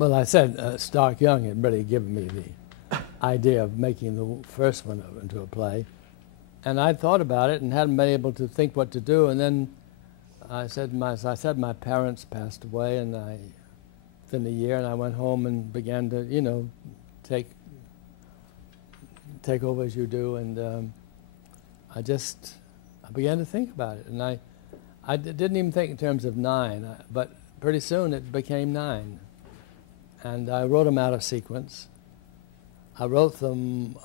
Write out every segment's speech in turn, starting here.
Well, I said Stark Young had really given me the idea of making the first one into a play. And I thought about it and hadn't been able to think what to do. And then I said my parents passed away, and within a year, and I went home and began to, take over as you do. And I began to think about it. And I didn't even think in terms of 9, but pretty soon it became 9. And I wrote them out of sequence. I wrote them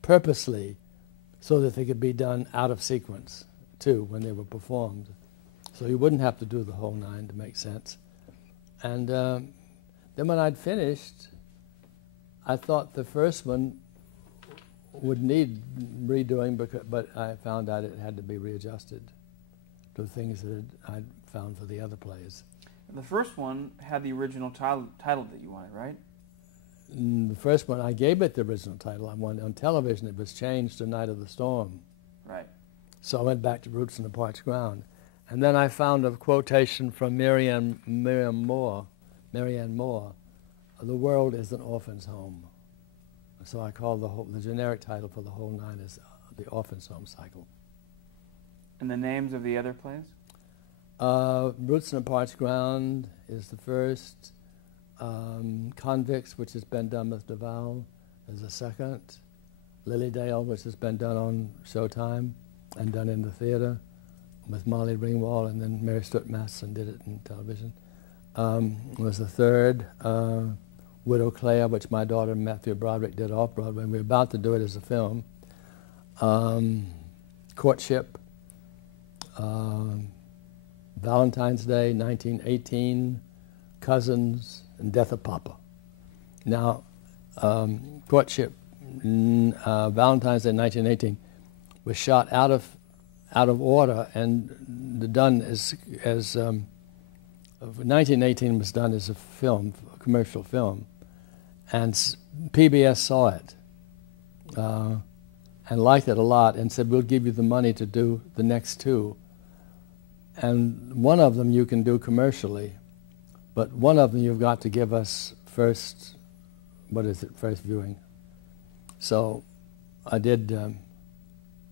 purposely so that they could be done out of sequence, too, when they were performed. So you wouldn't have to do the whole 9 to make sense. And then when I'd finished, I thought the first one would need redoing, but I found out it had to be readjusted to things that I'd found for the other plays. The first one had the original title that you wanted, right? The first one, I gave it the original title. On television, it was changed to Night of the Storm. Right. So I went back to Roots in the Parched Ground. And then I found a quotation from Marianne Moore, "The world is an orphan's home." So I called the generic title for the whole 9 is the Orphans Home cycle. And the names of the other plays? Roots in the Parched Ground is the first. Convicts, which has been done with Duval, is the second. Lilydale, which has been done on Showtime and done in the theater with Molly Ringwald, and then Mary Stuart Matheson did it in television, was the third. Widow Clare, which my daughter Matthew Broderick did off-Broadway. We were about to do it as a film. Courtship, Valentine's Day, 1918, Cousins, and Death of Papa. Now, Courtship, Valentine's Day, 1918, was shot out of order, and done as 1918 was done as a film, a commercial film, and PBS saw it and liked it a lot, and said, "We'll give you the money to do the next 2, and one of them you can do commercially. But one of them you've got to give us first viewing." So I did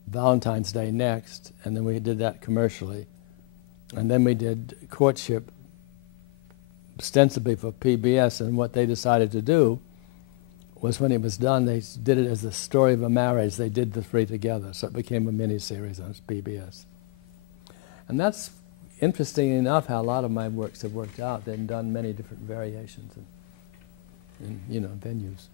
Valentine's Day next, and then we did that commercially. And then we did Courtship ostensibly for PBS, and what they decided to do was when it was done, they did it as the story of a marriage. They did the 3 together, so it became a mini-series on PBS. And that's interesting enough how a lot of my works have worked out. They've done many different variations in venues.